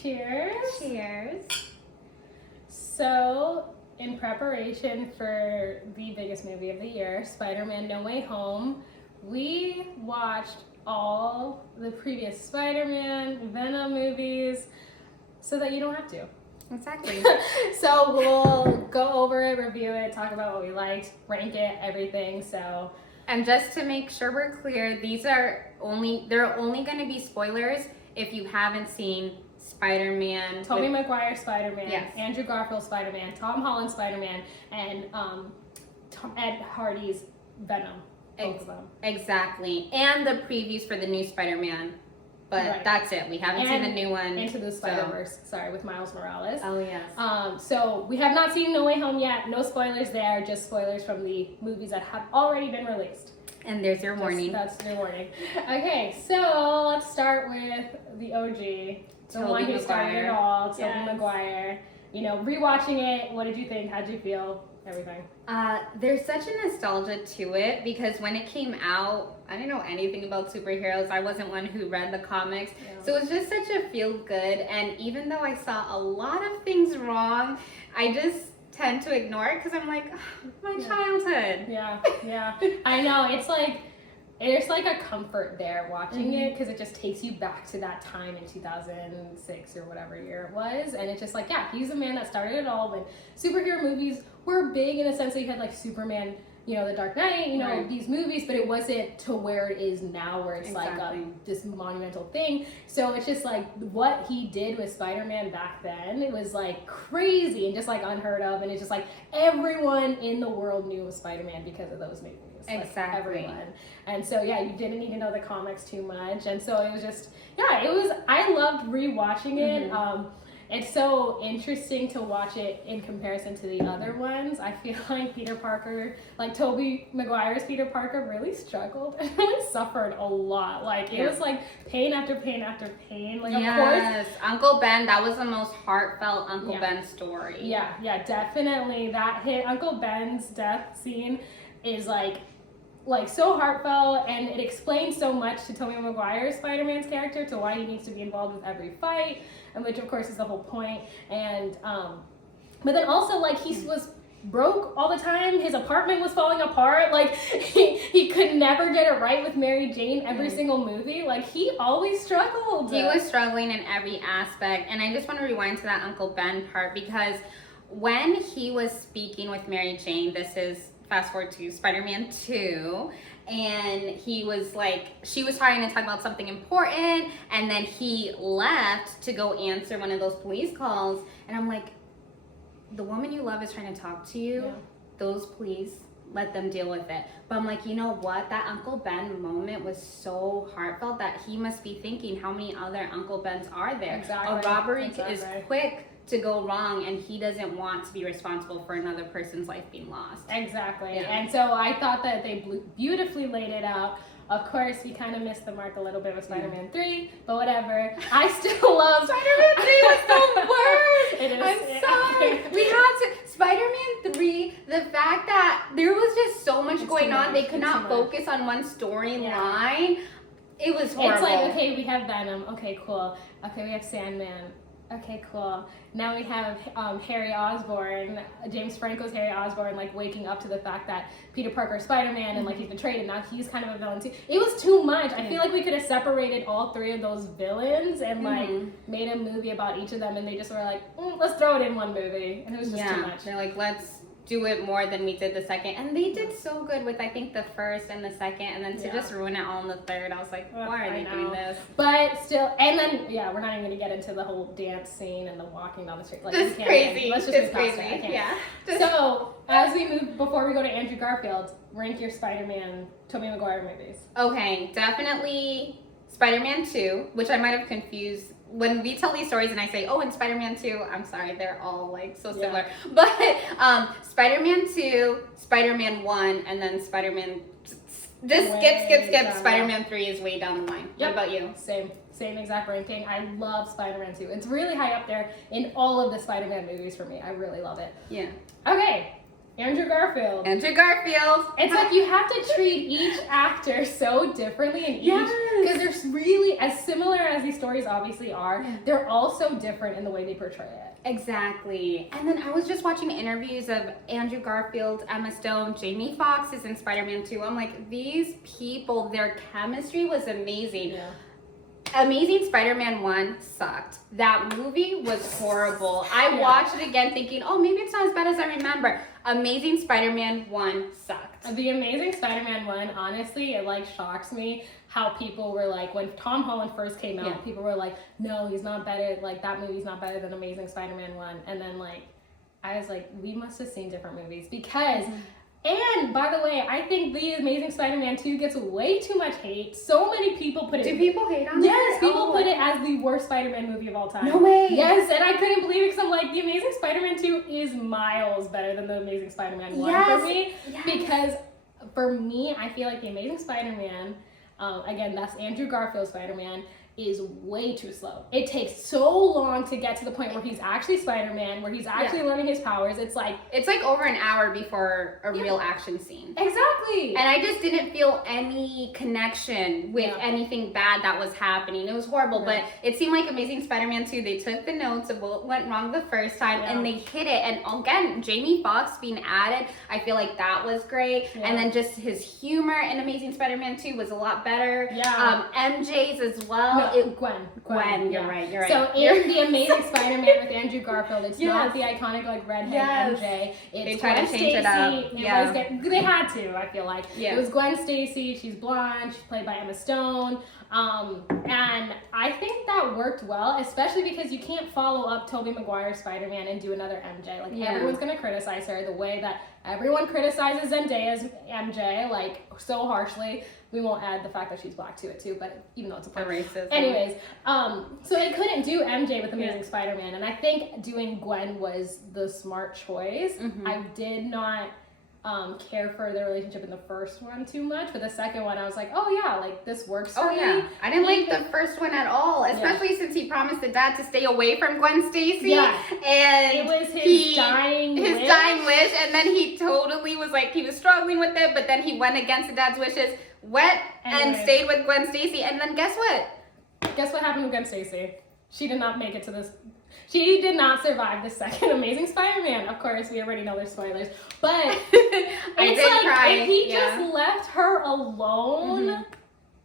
Cheers. Cheers. So, in preparation for the biggest movie of the year, Spider-Man No Way Home, we watched all the previous Spider-Man, Venom movies so that you don't have to. Exactly. So we'll go over it, review it, talk about what we liked, rank it, everything. So, And just to make sure we're clear, they're only going to be spoilers if you haven't seen Spider-Man. Tobey Maguire Spider-Man, Yes. Andrew Garfield Spider-Man, Tom Holland Spider-Man, and Ed Hardy's Venom. Both of them. Exactly. And the previews for the new Spider-Man. But Right. that's it. We haven't seen the new one. Into the Spider-Verse, sorry, with Miles Morales. Oh, yes. So we have not seen No Way Home yet. No spoilers there, just spoilers from the movies that have already been released. And there's your warning. That's your warning. Okay, so let's start with the OG. The Tobey one who started Maguire. it all, Tobey Yes. Maguire. You know, rewatching it, what did you think? How'd you feel? Everything. There's such a nostalgia to it because when it came out, I didn't know anything about superheroes. I wasn't one who read the comics. Yeah. So it was just such a feel good. And even though I saw a lot of things wrong, I just tend to ignore it because I'm like, my childhood. Yeah. I know. It's like, there's like a comfort there watching it because it just takes you back to that time in 2006 or whatever year it was. And it's just like, yeah, he's the man that started it all when superhero movies were big in a sense that you had like Superman, you know, The Dark Knight, you know, Right. these movies, but it wasn't to where it is now where it's Exactly. like this monumental thing. So it's just like what he did with Spider-Man back then, it was like crazy and just like unheard of. And it's just like everyone in the world knew Spider-Man because of those movies. Like, Exactly. everyone. And so yeah, you didn't need to know the comics too much. And so it was just, yeah, I loved rewatching it. It's so interesting to watch it in comparison to the other ones. I feel like Peter Parker, like Tobey Maguire's Peter Parker really struggled and really suffered a lot. Like it was like pain after pain after pain. Like of course. Yes, Uncle Ben, that was the most heartfelt Uncle Yeah. Ben story. Yeah, definitely. That hit Uncle Ben's death scene is like so heartfelt, and it explains so much to Tobey Maguire's Spider-Man's character to why he needs to be involved with every fight, and which of course is the whole point. And but then also like he was broke all the time. His apartment was falling apart. Like he could never get it right with Mary Jane every single movie. Like he always struggled. He was struggling in every aspect. And I just want to rewind to that Uncle Ben part because when he was speaking with Mary Jane, this is fast forward to Spider-Man 2, and he was like, she was trying to talk about something important, and then he left to go answer one of those police calls, and I'm like, the woman you love is trying to talk to you. Yeah. Those police, let them deal with it. But I'm like, you know what? That Uncle Ben moment was so heartfelt that he must be thinking how many other Uncle Bens are there. Exactly. A robbery is Exactly. quick to go wrong, and he doesn't want to be responsible for another person's life being lost. Exactly. Yeah. And so I thought that they beautifully laid it out. Of course, we kind of missed the mark a little bit with Spider-Man 3, but whatever. I still love Spider-Man 3 was the worst. It is. I'm sorry. We had to. Spider-Man 3, the fact that there was just so much It's going too on, much. they could It's not too much. focus on one storyline. Yeah. It was horrible. It's like, okay, we have Venom. Okay, cool. Okay, we have Sandman. Okay, cool. Now we have Harry Osborn, James Franco's Harry Osborn, like waking up to the fact that Peter Parker is Spider-Man and like he's betrayed and now he's kind of a villain too. It was too much. I feel like we could have separated all three of those villains and like made a movie about each of them, and they just were like, let's throw it in one movie, and it was just too much. They're like, let's do it more than we did the second, and they did so good with I think the first and the second, and then to just ruin it all in the third, I was like, why are they doing this? But still, and then we're not even gonna get into the whole dance scene and the walking down the street. Like, It's we can't crazy. even- Let's just It's move past crazy. it. I can't. Yeah. So as we move, before we go to Andrew Garfield, rank your Spider-Man, Tobey Maguire movies. Okay, definitely Spider-Man 2, which I might have confused. When we tell these stories and I say, oh, and Spider-Man 2, I'm sorry, they're all like so similar. But Spider-Man 2, Spider-Man 1, and then Spider-Man, just skip. down. Spider-Man 3 is way down the line. Yep. What about you? Same exact ranking. I love Spider-Man 2. It's really high up there in all of the Spider-Man movies for me. I really love it. Yeah. Okay, Andrew Garfield. Andrew Garfield. It's like you have to treat each actor so differently in each, because they're really, as similar as these stories obviously are, they're all so different in the way they portray it. Exactly. And then I was just watching interviews of Andrew Garfield, Emma Stone, Jamie Foxx is in Spider-Man 2. I'm like, these people, their chemistry was amazing. Yeah. Amazing Spider-Man 1 sucked. That movie was horrible. I watched it again thinking, oh, maybe it's not as bad as I remember. Amazing Spider-Man 1 sucked. The Amazing Spider-Man 1, honestly, it like shocks me how people were like, when Tom Holland first came out, people were like, no, he's not better, like that movie's not better than Amazing Spider-Man 1. And then like, I was like, we must have seen different movies because, and by the way, I think The Amazing Spider-Man 2 gets way too much hate. So many people put it. Do people hate on it? Yes, people put it as the worst Spider-Man movie of all time. No way. Yes, and I couldn't believe it because I'm like, The Amazing Spider-Man 2 is miles better than The Amazing Spider-Man 1 for me. Yes. Because for me, I feel like The Amazing Spider-Man, again, that's Andrew Garfield Spider-Man, is way too slow. It takes so long to get to the point where he's actually Spider-Man, where he's actually learning his powers. It's like over an hour before a real action scene. Exactly. And I just didn't feel any connection with anything bad that was happening. It was horrible, but it seemed like Amazing Spider-Man 2, they took the notes of what went wrong the first time and they hit it. And again, Jamie Foxx being added, I feel like that was great. And then just his humor in Amazing Spider-Man 2 was a lot better. Yeah. MJ's as well. Gwen, you're right. So in The Amazing Spider-Man with Andrew Garfield, it's not the iconic like redhead MJ. It's they tried Gwen to change Stacy. it up. They had to, I feel like. It was Gwen Stacy, she's blonde, she's played by Emma Stone. And I think that worked well, especially because you can't follow up Tobey Maguire's Spider-Man and do another MJ. Like everyone's gonna criticize her the way that everyone criticizes Zendaya's MJ, like so harshly. We won't add the fact that she's black to it too, but even though it's a point. Racism. Anyways, so they couldn't do MJ with Amazing Spider-Man, and I think doing Gwen was the smart choice. I did not care for their relationship in the first one too much, but the second one I was like, oh yeah, like this works for me. I didn't like the first one at all, especially since he promised the dad to stay away from Gwen Stacy. And it was his dying wish, and then he totally was like, he was struggling with it, but then he went against the dad's wishes, went and stayed with Gwen Stacy, and then guess what? Guess what happened to Gwen Stacy? She did not make it to this. She did not survive the second Amazing Spider-Man. Of course, we already know there's spoilers. But it's like, if he just left her alone,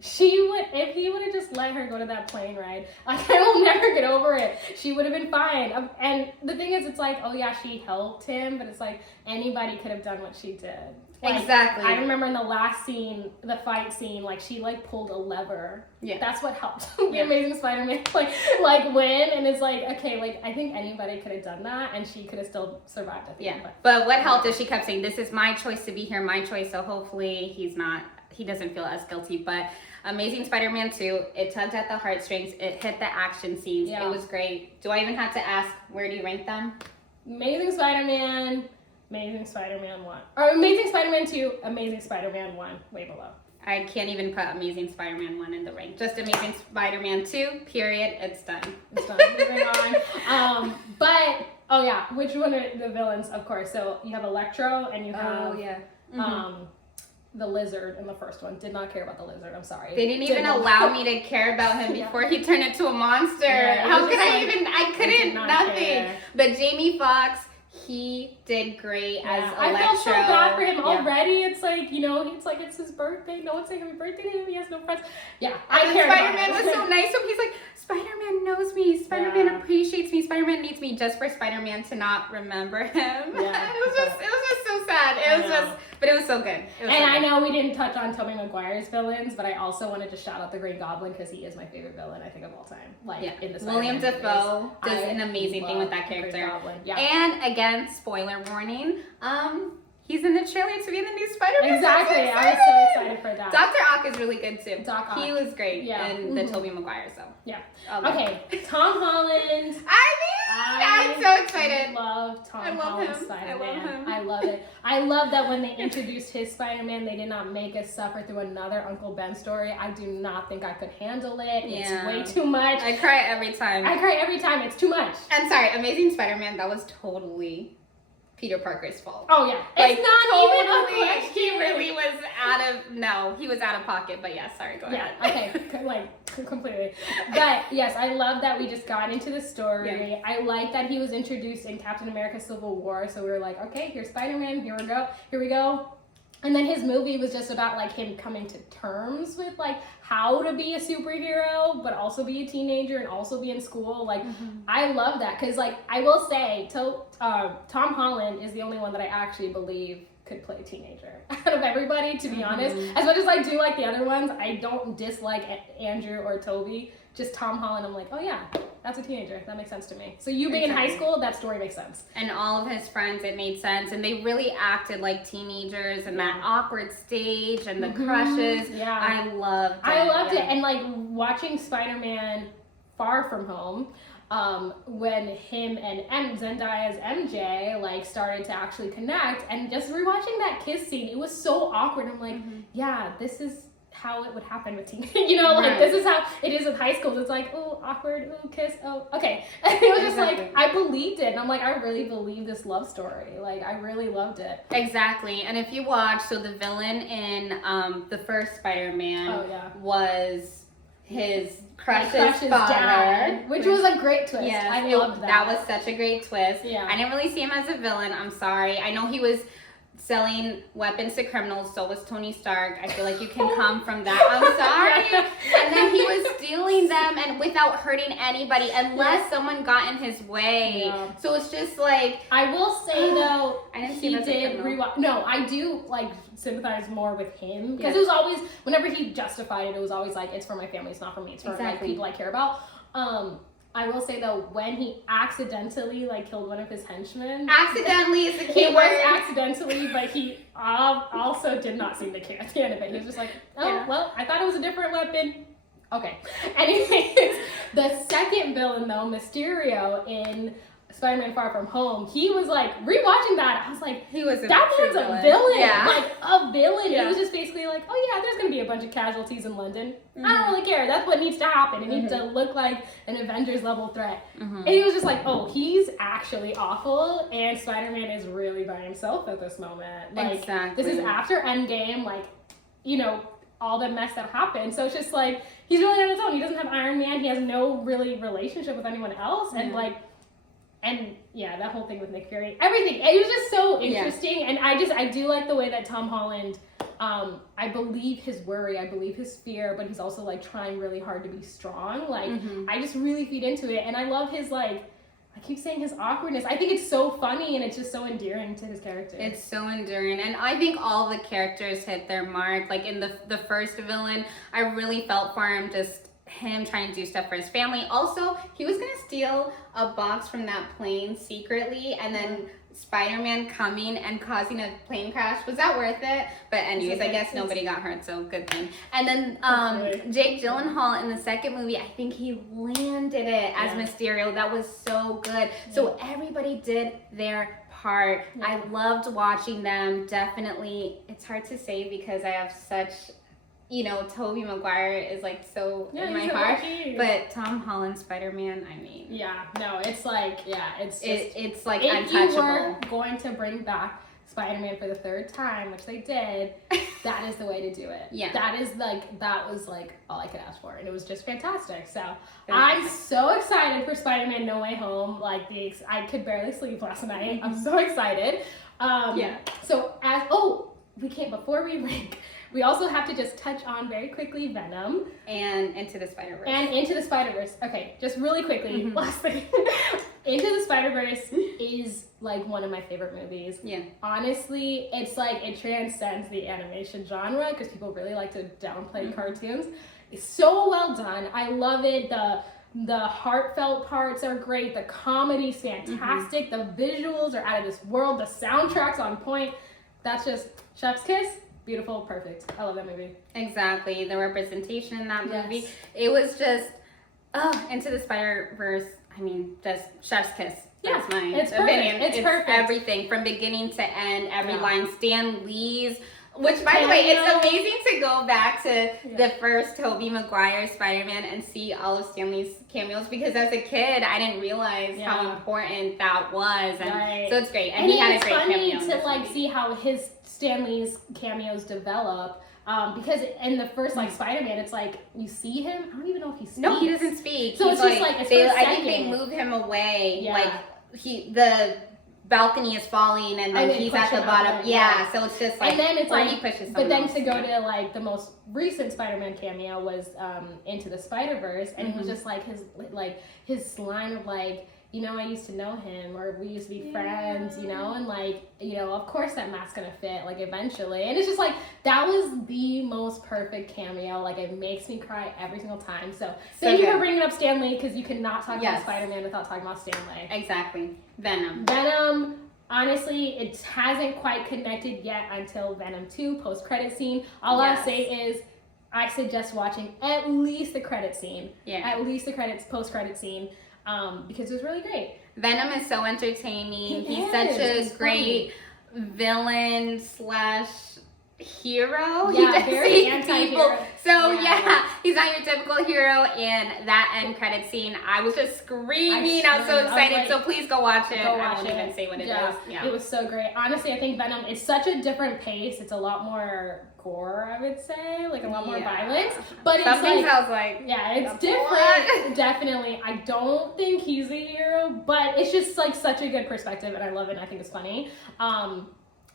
she would, if he would have just let her go to that plane ride, like, I will never get over it. She would have been fine. And the thing is, it's like, oh yeah, she helped him, but it's like, anybody could have done what she did. Like, exactly. I remember in the last scene, the fight scene, like she like pulled a lever. Yeah. That's what helped the Amazing Spider-Man like win. And it's like, okay, like I think anybody could have done that and she could have still survived at the end. But what helped is she kept saying, this is my choice to be here, my choice. So hopefully he doesn't feel as guilty. But Amazing Spider-Man 2, it tugged at the heartstrings. It hit the action scenes. It was great. Do I even have to ask, where do you rank them? Amazing Spider-Man 1. Or Amazing Spider-Man 2, Amazing Spider-Man 1, way below. I can't even put Amazing Spider-Man 1 in the rank. Just Amazing Spider-Man 2, period. It's done. It's done. Moving on. But, oh yeah, which one are the villains, of course. So you have Electro and you have the Lizard in the first one. Did not care about the Lizard, I'm sorry. They didn't even allow me to care about him before he turned into a monster. How could I couldn't, nothing. Care. But Jamie Foxx, he did great as Electro. I felt so bad for him already. It's like, you know, it's his birthday. No one's saying happy birthday to him. He has no friends. Yeah, I care. Spider-Man was so nice. So he's like, Spider-Man knows me. Spider-Man appreciates me. Spider-Man needs me, just for Spider-Man to not remember him. Yeah, it was just so sad. But it was so good. I know we didn't touch on Tobey Maguire's villains, but I also wanted to shout out the Green Goblin because he is my favorite villain, I think, of all time. In the William Dafoe does an amazing thing with that character. And again, spoiler warning, he's in the trailer to be in the new Spider-Man. Exactly. I was so excited for that. Dr. Ock is really good too. Doc Ock. He was great in the Tobey Maguire, so. Yeah. Okay. Tom Holland. I'm so excited. I love Tom Holland's Spider-Man. I love him. I love it. I love that when they introduced his Spider-Man, they did not make us suffer through another Uncle Ben story. I do not think I could handle it. It's way too much. I cry every time. It's too much. I'm sorry, Amazing Spider-Man, that was totally Peter Parker's fault. Oh yeah, Like, it's not even a question. He really was he was out of pocket, but yeah, sorry, go Yeah, ahead. okay, like completely. But yes, I love that we just got into the story. Yeah. I like that he was introduced in Captain America Civil War, so we were like, okay, here's Spider-Man, here we go. And then his movie was just about like him coming to terms with like how to be a superhero, but also be a teenager and also be in school. Like, I love that because like I will say, Tom Holland is the only one that I actually believe could play teenager out of everybody. To be honest, as much as I do like the other ones, I don't dislike Andrew or Toby. Just Tom Holland, I'm like, oh yeah, that's a teenager. That makes sense to me. So you being in high school, that story makes sense. And all of his friends, it made sense. And they really acted like teenagers and that awkward stage and the crushes. Yeah. I loved it. I loved it. And like watching Spider-Man Far From Home, when him and Zendaya's MJ like started to actually connect, and just rewatching that kiss scene, it was so awkward. I'm like, yeah, this is how it would happen with teenagers. You know, like this is how it is with high school. It's like, oh, awkward, oh, kiss, oh, okay. And it was just like, I believed it. And I'm like, I really believe this love story. Like, I really loved it. Exactly. And if you watch, so the villain in the first Spider-Man was his crush's father, dad, which was a great twist. Yes, I loved that. That was such a great twist. Yeah. I didn't really see him as a villain. I'm sorry. I know he was selling weapons to criminals, so was Tony Stark. I feel like you can come from that. I'm sorry. And then he was stealing them and without hurting anybody unless someone got in his way. Yeah. So it's just like, I will say though, I didn't see he him as a did criminal. No, I do like sympathize more with him because it was always, whenever he justified it, it was always like, it's for my family, it's not for me, it's for like people I care about. I will say though, when he accidentally like killed one of his henchmen. Accidentally is the key It word. was accidentally, but he also did not seem to care at the end of it. He was just like, oh, well, I thought it was a different weapon. Okay. Anyways, the second villain though, Mysterio in Spider-Man Far From Home, he was like, rewatching that, I was like, He was a that true man's a villain. Yeah. Like, a villain. Yeah. It was just basically like, oh yeah, there's going to be a bunch of casualties in London. I don't really care. That's what needs to happen. It needs to look like an Avengers level threat. And he was just like, oh, he's actually awful, and Spider-Man is really by himself at this moment. Like, Exactly. this is after Endgame, like, you know, all the mess that happened. So it's just like, he's really on his own. He doesn't have Iron Man. He has no really relationship with anyone else. And like, and yeah, that whole thing with Nick Fury, everything. It was just so interesting. And I do like the way that Tom Holland, I believe his worry, I believe his fear, but he's also like trying really hard to be strong. Like, I just really feed into it. And I love his like, I keep saying his awkwardness. I think it's so funny and it's just so endearing to his character. It's so enduring, and I think all the characters hit their mark. Like in the first villain, I really felt for him, just him trying to do stuff for his family. Also, he was gonna steal a box from that plane secretly, and then Spider-Man coming and causing a plane crash. Was that worth it? But anyways, I guess nobody got hurt, so good thing. And then Jake Gyllenhaal in the second movie, I think he landed it as Mysterio. That was so good. So everybody did their part. I loved watching them. Definitely, it's hard to say because I have such, you know, Tobey Maguire is like so in my heart. But Tom Holland Spider-Man, I mean, it's like, it's just, it's like if untouchable. you were going to bring back Spider-Man for the third time, which they did, that is the way to do it. Yeah. That was like all I could ask for, and it was just fantastic. So I'm so excited for Spider-Man No Way Home. Like I could barely sleep last night. I'm so excited. So before we rank, we also have to just touch on very quickly Venom. And Into the Spider-Verse. Okay, just really quickly, last thing. Into the Spider-Verse is like one of my favorite movies. Yeah. Honestly, it's like it transcends the animation genre because people really like to downplay cartoons. It's so well done. I love it. The heartfelt parts are great. The comedy's fantastic. The visuals are out of this world. The soundtrack's on point. That's just chef's kiss. Beautiful, perfect. I love that movie. Exactly. The representation in that movie. It was just, Into the Spider-Verse, I mean, just chef's kiss. That's my opinion. It's perfect. Everything from beginning to end, every line. Stan Lee's Which, by the way, cameo. it's amazing to go back to Yeah. the first Tobey Maguire Spider-Man and see all of Stanley's cameos, because as a kid, I didn't realize how Yeah. important that was. And Right. so it's great. And And he had a it's great funny cameo in to this like movie. see how his Stanley's cameos develop. Because in the first like Spider-Man, it's like you see him. I don't even know if he speaks. No, he doesn't speak. So He's it's just like it's they, for a I think they second. move him away. Yeah. Like the balcony is falling, and then they he's push at the him bottom. out, yeah, so it's just like, and then it's or like, he pushes but someone then else. to go to like the most recent Spider-Man cameo was Into the Spider-Verse, and it was Mhm. just like his line of like, you know, I used to know him, or we used to be friends, you know, and like, you know, of course that mask's gonna fit, like eventually, and it's just like that was the most perfect cameo. Like it makes me cry every single time. So thank you good. for bringing up Stan Lee, because you cannot talk Yes. about Spider-Man without talking about Stan Lee. Exactly. Venom. Venom, honestly, it hasn't quite connected yet until Venom 2 post-credit scene. All I'll Yes. say is I suggest watching at least the credit scene. Yeah. At least the post-credit scene, because it was really great. Venom is so entertaining. He He's is. such a He's great villain slash hero. Yeah, he just very saves anti-hero. people. So Yeah. yeah, he's not your typical hero. And that end credit scene, I was just screaming. I was so screamed. I was excited. like, so please go watch it. Go I watch won't it. even say what it is. Yeah. It was so great. Honestly, I think Venom is such a different pace. It's a lot more gore, I would say, like a lot more Yeah. violence. But Some it's things like, I was like, yeah, it's That's different. Definitely. I don't think he's a hero, but it's just like such a good perspective, and I love it, and I think it's funny.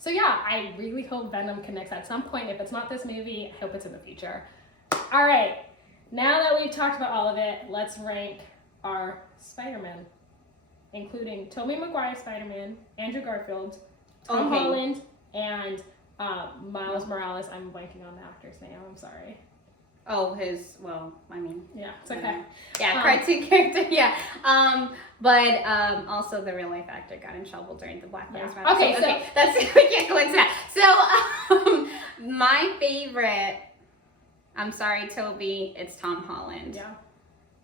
So yeah, I really hope Venom connects at some point. If it's not this movie, I hope it's in the future. All right, now that we've talked about all of it, let's rank our Spider-Man, including Tobey Maguire Spider-Man, Andrew Garfield, Tom Okay. Holland, and Miles Morales. I'm blanking on the actor's name. I'm sorry. oh, Yeah, it's okay. Yeah, cartoon character, yeah. But also the real life actor got in trouble during the Black Lives Yeah. Matter. Okay, so that's we can't go into that. So my favorite, I'm sorry, Toby, it's Tom Holland. Yeah.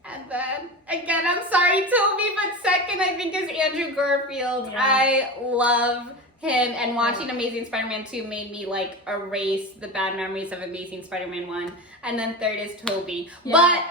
And then again, I'm sorry, Toby, but second I think is Andrew Garfield. Yeah. I love him, and watching Amazing Spider-Man 2 made me like erase the bad memories of Amazing Spider-Man 1. And then third is Toby. Yeah. But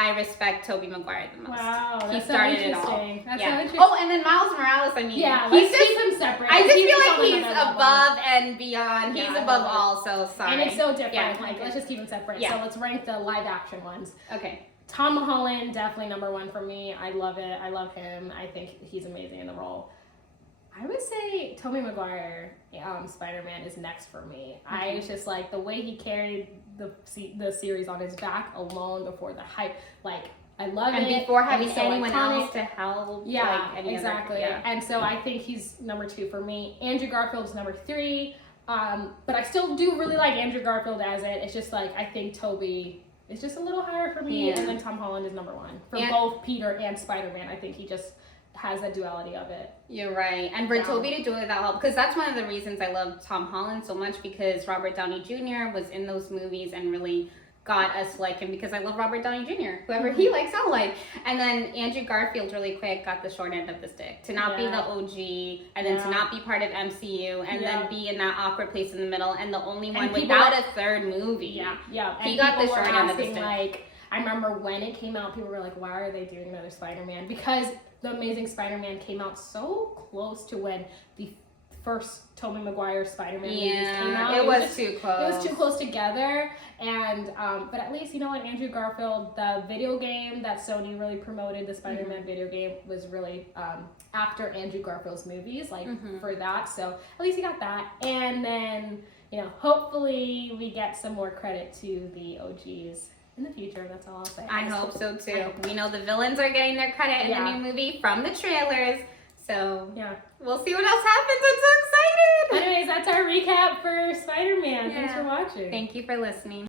I respect Tobey Maguire the most. Wow, He that's so started it all. interesting. That's so Yeah. interesting. Oh, and then Miles Morales, I mean, Yeah, he's let's keep him separate. I just He's feel on like he's another level. above and beyond. Yeah, He's I above love it. all, so sorry. And it's so different. Yeah. Like, let's just keep them separate. Yeah. So let's rank the live action ones. Okay. Tom Holland, definitely number one for me. I love it. I love him. I think he's amazing in the role. I would say Tobey Maguire, Spider-Man, is next for me. I was just like the way he carried the series on his back alone before the hype. Like, I love And it. before having It's so anyone iconic. else to help. Yeah, like any exactly. Other, yeah. And so I think he's number two for me. Andrew Garfield's number three. But I still do really like Andrew Garfield as it. It's just like I think Toby is just a little higher for me, Yeah. and then Tom Holland is number one for And- both Peter and Spider-Man. I think he just has that duality of it. You're right. And for Yeah. Toby to do it that well, because that's one of the reasons I love Tom Holland so much, because Robert Downey Jr. was in those movies and really got us to like him, because I love Robert Downey Jr. Whoever he likes, I'll like. And then Andrew Garfield really quick got the short end of the stick. To not be Yeah. the OG, and then to Yeah. not be part of MCU, and Yeah. then be in that awkward place in the middle, and the only one people without were- a third movie. Yeah. He And got the people were short end of the asking, stick. like, I remember when it came out, people were like, why are they doing another Spider-Man? Because The Amazing Spider-Man came out so close to when the first Tobey Maguire Spider-Man movies came out. Yeah, it was just- too close. It was too close together, and but at least, you know what, Andrew Garfield, the video game that Sony really promoted, the Spider-Man Mm-hmm. video game, was really after Andrew Garfield's movies, like Mhm. for that. So at least he got that, and then, you know, hopefully we get some more credit to the OGs in the future. That's all I'll say. I hope so too. We know the villains are getting their credit in Yeah. the new movie from the trailers. So Yeah. we'll see what else happens. I'm so excited. Anyways, that's our recap for Spider-Man. Thanks Yeah. for watching. Thank you for listening.